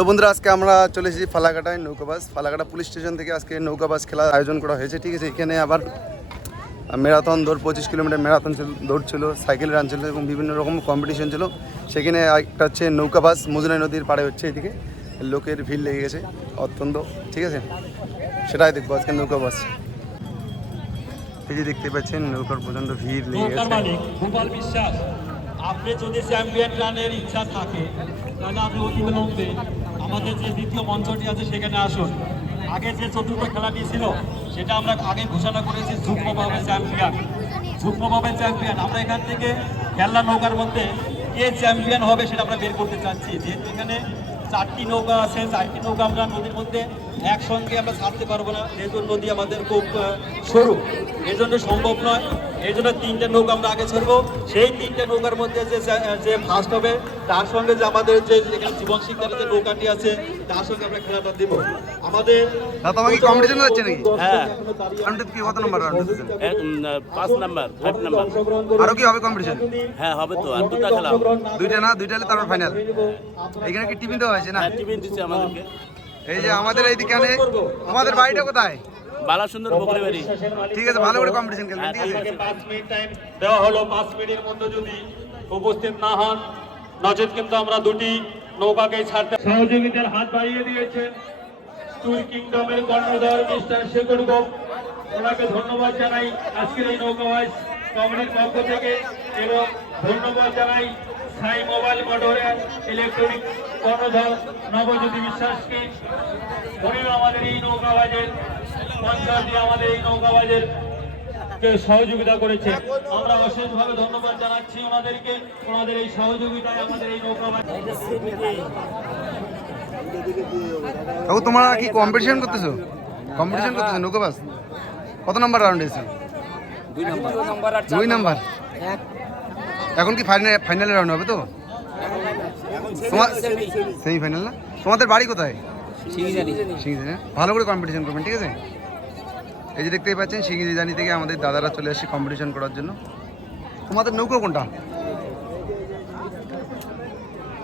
তো বন্ধুরা আজকে আমরা চলে এসেছি ফালাকাটায় নৌকা বাস। ফালাকাটা পুলিশ স্টেশন থেকে আজকে নৌকা বাস খেলার আয়োজন করা হয়েছে ঠিক আছে? এখানে আবার ম্যারাথন দৌড় পঁচিশ কিলোমিটার ম্যারাথন দৌড় ছিল সাইকেল রান ছিল এবং বিভিন্ন রকম কম্পিটিশন ছিল। সেখানে একটা হচ্ছে নৌকা বাস মুজনাই নদীর পাড়ে হচ্ছে এদিকে। লোকের ভিড় লেগে গেছে অত্যন্ত ঠিক আছে? সেটাই দেখব আজকে নৌকাবাস এই যে দেখতে পাচ্ছেন নৌকার প্রচণ্ড ভিড় লেগে গেছে। গোপাল বিশ্বাস আপনি যদি চ্যাম্পিয়ন রানের ইচ্ছা থাকে তাহলে আপনি অতি বিলম্বে আমাদের যে দ্বিতীয় মঞ্চটি আছে, সেখানে আসুন। আগে যে চতুর্থ খেলাটি ছিল, সেটা আমরা আগে ঘোষণা করেছি যুগ্মভাবে চ্যাম্পিয়ন। যুগ্মভাবে চ্যাম্পিয়ন। আমরা এখান থেকে খেলনা নৌকার মধ্যে কে চ্যাম্পিয়ন হবে সেটা আমরা বের করতে চাচ্ছি। যেহেতু এখানে চারটি নৌকা আছে, চারটি নৌকা আমরা নদীর মধ্যে একসঙ্গে আমরা ছাড়তে পারব না। যেহেতু নদী আমাদের খুব সরু। এই জন্য সম্ভব নয়। এই জন্য তিনটে নৌকা আমরা আগে ছাড়বো। সেই তিনটে নৌকার মধ্যে যে যে ফার্স্ট হবে তার সঙ্গে যে আমাদের যে এখানে জীবন শিক্ষার যে নৌকাটি আছে তার সঙ্গে আমরা খেলাটা দেবো। আমাদের দাদা তোমাকে কম্পিটিশন হচ্ছে নাকি? হ্যাঁ। কি? কত নম্বর রাউন্ড এক, উম, পাঁচ নাম্বার ফাইভ নাম্বার আরও কি হবে কম্পিটিশন হ্যাঁ হবে তো। আর দুটা খেলা দুইটা না দুইটা হলে তারপর ফাইনাল এখানে কি টিফিন দেওয়া হয়েছে না? হ্যাঁ টিফিন দিচ্ছে আমাদেরকে। এই যে আমাদের এইদিকে আনে। আমাদের বাড়িটা কোথায়? বালা সুন্দর বকরি বাড়ি ঠিক আছে ভালো করে কম্পিটিশন খেলবেন ঠিক আছে? আপনাকে পাঁচ মিনিট টাইম দেওয়া হলো। পাঁচ মিনিটের মধ্যে যদি উপস্থিত না হন নচেত কিন্তু আমরা দুটি নৌকাকে ছাড়তে হাত বাড়িয়ে দিয়েছেন টুর কিংডমের কর্ণধার মিস্টার শেখর গোপ। ওনাকে ধন্যবাদ জানাই আজকের এই নৌকা ওয়াইজ কমিটির পক্ষ থেকে এবং ধন্যবাদ জানাই সাই মোবাইল মোটরের ইলেকট্রনিক কর্ণধার নবজ্যোতি বিশ্বাসকে। উনিও আমাদের এই নৌকা বাজের পঞ্চায়েত দিয়ে আমাদের এই নৌকা বাজের কে সহযোগিতা করেছে। আমরা অশেষভাবে ধন্যবাদ জানাচ্ছি ওনাদেরকে। ওনাদের এই সহযোগিতায় আমাদের এই নৌকা বাজ কাকু তোমরা কি কম্পিটিশন করতেছো? কম্পিটিশন করতেছো নৌকা বাস? কত নাম্বার রাউন্ড এসে দুই নাম্বার এখন কি ফাইনাল ফাইনাল রাউন্ড হবে তো? তোমার সেমিফাইনাল না? তোমাদের বাড়ি কোথায়? না? ভালো করে কম্পিটিশন করবেন ঠিক আছে? এই যে দেখতেই পাচ্ছেন সিঙ্গিজানি থেকে আমাদের দাদারা চলে আসছে কম্পিটিশন করার জন্য। তোমাদের নৌকো কোনটা?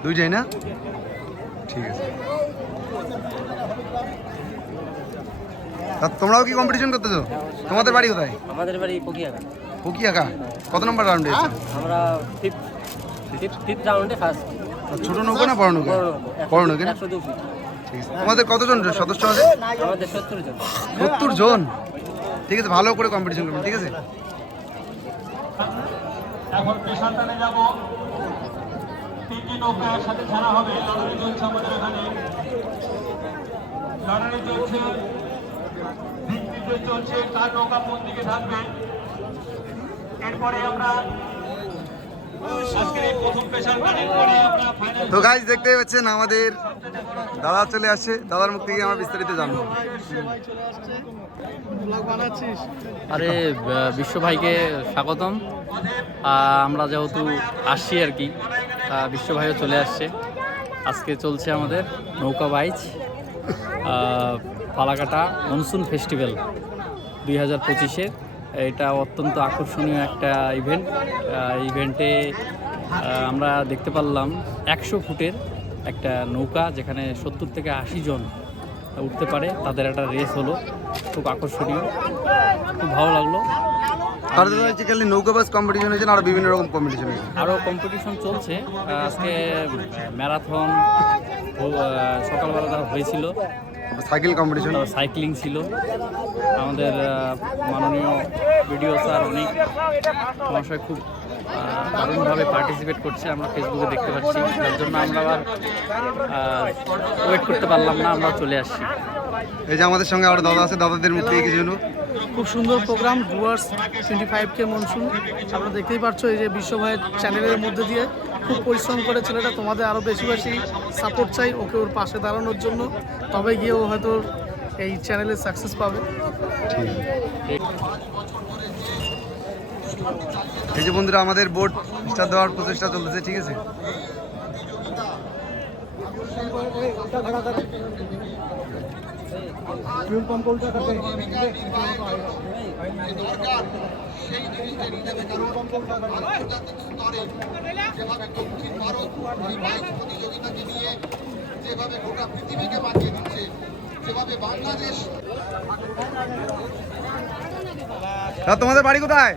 দুইটাই না? ঠিক আছে। তোমরাও কি কম্পিটিশন করতেছো? তোমাদের বাড়ি কোথায়? আমাদের বাড়ি পকিয়াঘাট পকিয়াকা কত নম্বর রাউন্ডে আমরা ফিফথ ফিফথ রাউন্ডে ফার্স্ট ছোট নৌকা না বড় নৌকা? বড় নৌকা না? তোমাদের কতজন সদস্য আছে আমাদের সত্তর জন। সত্তর জন? ঠিক আছে ভালো করে কম্পিটিশন করবেন ঠিক আছে? এখন পেশাটানে যাব। তিনটি নৌকা একসাথে ছাড়া হবে। লড়াই চলছে আমাদের এখানে। লড়াই চলছে। দিক চলছে। কার নৌকা কোন দিকে থাকবে এরপরে আমরা আজকের এই প্রথম পেশার গানের পরে আমরা তো গাইজ দেখতেই পাচ্ছেন আমাদের দাদা চলে আসছে। দাদার মুখ থেকে আমরা বিস্তারিত জানব। আরে বিশ্ব ভাইকে স্বাগতম। আমরা যেহেতু আসছি আর কি বিশ্ব ভাইও চলে আসছে। আজকে চলছে আমাদের নৌকা বাইচ পালাকাটা মনসুন ফেস্টিভ্যাল দুই হাজার পঁচিশের এটা অত্যন্ত আকর্ষণীয় একটা ইভেন্ট ইভেন্টে আমরা দেখতে পারলাম একশো ফুটের একটা নৌকা যেখানে সত্তর থেকে আশি জন উঠতে পারে। তাদের একটা রেস হলো। খুব আকর্ষণীয়। খুব ভালো লাগল। হচ্ছে খালি কম্পিটিশন হয়েছে আরও বিভিন্ন রকম কম্পিটিশন হয়েছে? আরও কম্পিটিশন চলছে। আজকে ম্যারাথন সকালবেলা হয়েছিল। সাইকেল কম্পিটিশন সাইক্লিং ছিল। আমাদের মাননীয় ভিডিও স্যার অনেক মহাশয় খুব দারুণভাবে পার্টিসিপেট করছে। আমরা ফেসবুকে দেখতে পাচ্ছি। তার জন্য আমরা আবার ওয়েট করতে পারলাম না আমরা চলে আসছি। এই যে আমাদের সঙ্গে আরও দাদা আছে দাদাদের মুখ থেকে কিছু হলো খুব সুন্দর প্রোগ্রাম ডুয়ার্স টোয়েন্টি ফাইভ কে মনসুন আমরা দেখতেই পাচ্ছ এই যে বিশ্ব ভাইয়ের চ্যানেলের মধ্যে দিয়ে। খুব পরিশ্রম করে ছেলেটা তোমাদের আরও বেশি বেশি সাপোর্ট চাই ওকে ওর পাশে দাঁড়ানোর জন্য। তবে গিয়ে ও হয়তো এই চ্যানেলে সাকসেস পাবে। এই যে বন্ধুরা আমাদের বোর্ড স্টার দেওয়ার প্রচেষ্টা চলতেছে ঠিক আছে। যেভাবে গোটা পৃথিবীকে বাঁচিয়ে দিচ্ছে যেভাবে বাংলাদেশ তোমাদের বাড়ি কোথায়?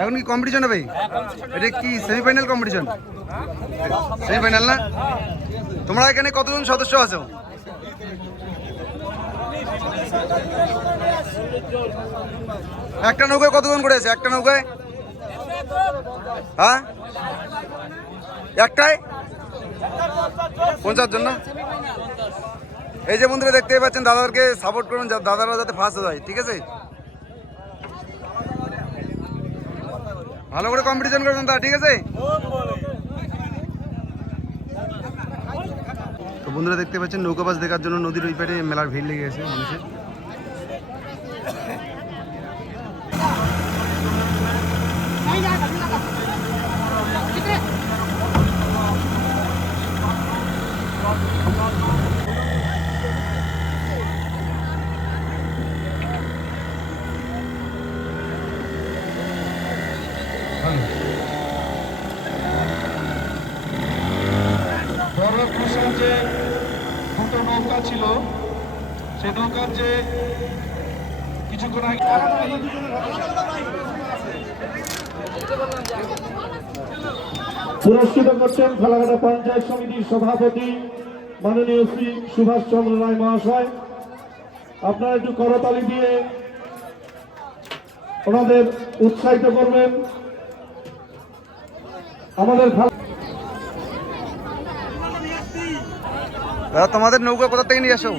এখন কি কম্পিটিশন হবে? এটা কি সেমিফাইনাল কম্পিটিশন সেমিফাইনাল না? তোমরা এখানে কতজন সদস্য আছো? একটা নৌকায় কতজন করে আছে একটা নৌকায়? হ্যাঁ? একটাই পঞ্চাশ জন না? এই যে বন্ধুরা দেখতে পাচ্ছেন, দাদাদেরকে সাপোর্ট করুন দাদারা যাতে ফার্স্ট হয় ঠিক আছে? ভালো করে কম্পিটিশন করবেন তা ঠিক আছে? তো বন্ধুরা দেখতে পাচ্ছেন নৌকাবাস দেখার জন্য নদীর ওই পারে মেলার ভিড় লেগে গেছে, মানুষের। বড় যে দুটো নৌকা ছিল সে নৌকার যে কিছুক্ষণ আগে পুরস্কৃত করছেন ফালাকাটা পঞ্চায়েত সমিতির সভাপতি মাননীয় শ্রী সুভাষ চন্দ্র রায় মহাশয়। আপনারা একটু করতালি দিয়ে ওনাদের উৎসাহিত করবেন। আমাদের দাদা, তোমাদের নৌকা কোথা থেকে নিয়ে আসো?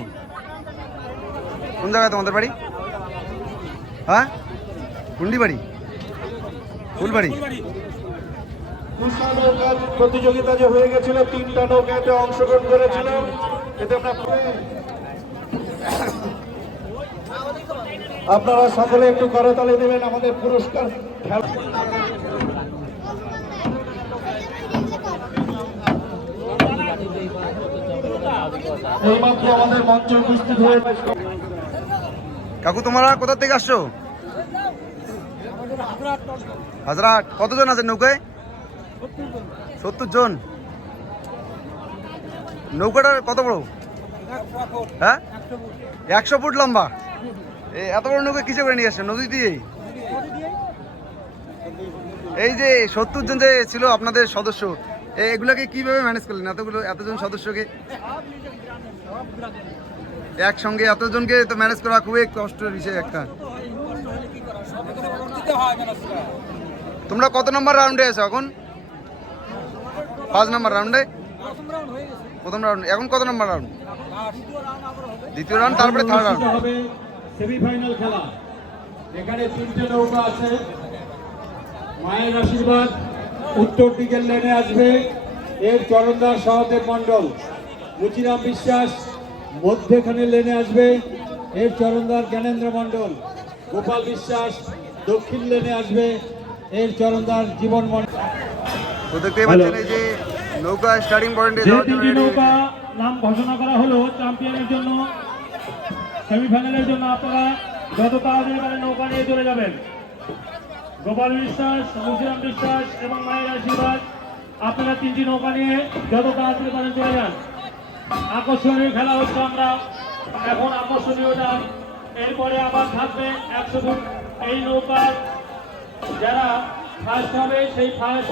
কোন জায়গায় তোমাদের বাড়ি? হ্যাঁ? কুন্ডি বাড়ি? ফুলবাড়ি? প্রতিযোগিতা যে হয়ে গেছিল, তিনটা নৌকাতে অংশগ্রহণ করেছিল এতে আমরা আপনারা সকলে একটু করতালি দেবেন, আমাদের পুরস্কার কাকু, তোমরা কোথা থেকে আসছো? হাজরাট কতজন আছে নৌকায়? সত্তর জন নৌকাটা কত বড়? হ্যাঁ? একশো ফুট লম্বা। এত বড় নৌকা কিসে করে নিয়ে আসছে নদী দিয়ে এই যে সত্তর জন যে ছিল আপনাদের সদস্য এগুলাকে কীভাবে ম্যানেজ করলেন? এতগুলো এতজন সদস্যকে? একসঙ্গে এতজনকে তো ম্যানেজ করা খুবই কষ্টের বিষয় একটা। তোমরা কত নম্বর রাউন্ডে আছো এখন? পাঁচ নম্বর রাউন্ডে প্রথম রাউন্ড এখন কত নম্বর রাউন্ড দ্বিতীয় রাউন্ড তারপরে থার্ড রাউন্ড সেমিফাইনাল খেলা। এখানে তিনটে নৌকা আছে। মায়ের আশীর্বাদ, উত্তর দিকের লেনে আসবে। এর চরণদার সহদেব মণ্ডল। মুচিরাম বিশ্বাস মধ্যেখানে লেনে আসবে। এর চরণদার জ্ঞানেন্দ্র মণ্ডল গোপাল বিশ্বাস দক্ষিণ লেনে আসবে। এর চরণদার জীবন মণ্ডল। তো দেখতে পাচ্ছেন এই যে নৌকা স্টার্টিং পয়েন্টে যে তিনটি নৌকা নাম ঘোষণা করা হলো চ্যাম্পিয়নের জন্য সেমিফাইনালের জন্য আপনারা যত তাড়াতাড়ি পারেন নৌকা নিয়ে চলে যাবেন। গোপাল বিশ্বাস মুসিরাম বিশ্বাস এবং মায়ের আশীর্বাদ আপনারা তিনটি নৌকা নিয়ে যত তাড়াতাড়ি পারেন চলে যান। আকর্ষণীয় খেলা হচ্ছে আমরা। এখন আকর্ষণীয় আকর্ষণীয়টা এরপরে আবার থাকবে একশো ফুট এই নৌকার যারা ফার্স্ট হবে, সেই ফার্স্ট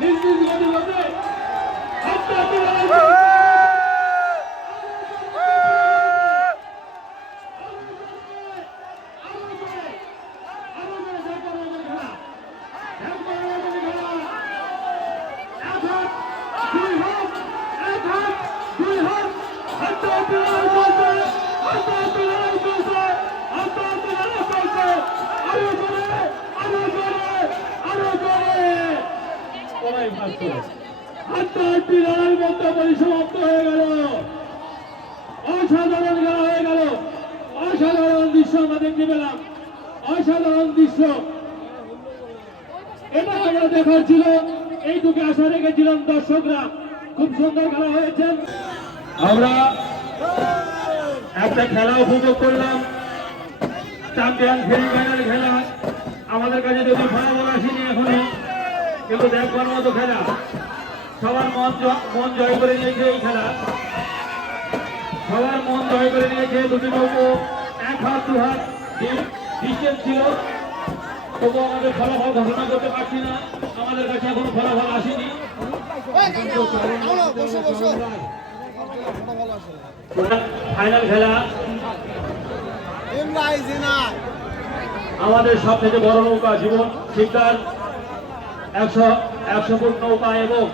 নিজ নিজ গতিপথে হাতটি লড়াই মধ্যে পরিসমাপ্ত অসাধারণ খেলা হয়ে গেল। অসাধারণ দৃশ্য আমরা দেখতে পেলাম অসাধারণ দৃশ্য। এটা আমরা দেখার ছিল, এইটুকু আশা রেখেছিলাম দর্শকরা। খুব সুন্দর খেলা হয়েছে। আমরা একটা খেলা উপভোগ করলাম। চ্যাম্পিয়ন সেমিফাইনাল খেলা। আমাদের কাছে যদি ফলাফল আসেনি এখনও কিন্তু দেখবার মতো খেলা। সবার মন মন জয় করে নিয়েছে এই খেলা। সবার মন জয় করে নিয়েছে দুটি নৌকো এক হাত দু হাত ডিস্টেন্স ছিল। তবু আমাদের ফলাফল ঘোষণা করতে পারছি না। আমাদের কাছে এখনও ফলাফল আসেনি। ফাইনাল খেলা। আমাদের সব থেকে বড় নৌকা জীবন শিকদার একশো একশো ফুট নৌকা এবং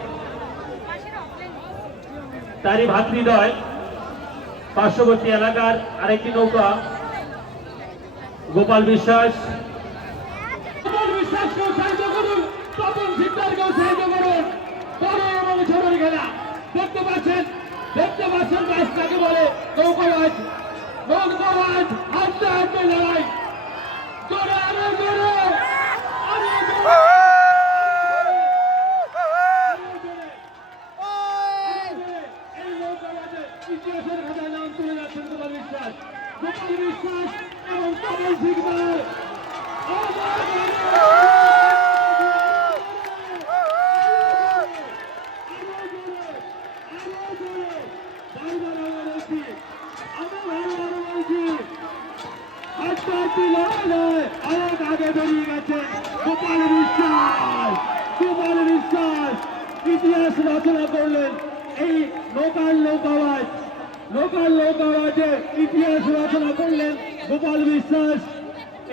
তারই ভাতৃদয় পার্শ্ববর্তী এলাকার আরেকটি নৌকা, গোপাল বিশ্বাস। দেখতে পাচ্ছেন দেখতে পাচ্ছেন বলে নৌকাবাজ নৌকাবাজ হাঁটতে হাঁটতে লড়াই আরও জোরে এই নৌকাবাজের ইতিহাসের খাতায় নাম তুলে যাচ্ছেন গোপাল বিশ্বাস গোপাল বিশ্বাস এবং তপন সিকদার গোপাল বিশ্বাস গোপাল বিশ্বাস ইতিহাস রচনা করলেন এই লোকাল নৌকাবাজ লোকাল নৌকাবাজের ইতিহাস রচনা করলেন, গোপাল বিশ্বাস,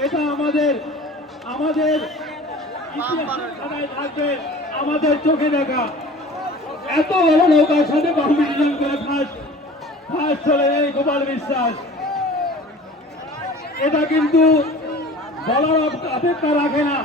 এটা আমাদের আমাদের থাকবে, আমাদের চোখে দেখা। এত বড় নৌকার সাথে কম্পিটিশন করে ফার্স্ট ফার্স্ট চলে এই গোপাল বিশ্বাস। এটা কিন্তু বলার অপেক্ষা রাখে না।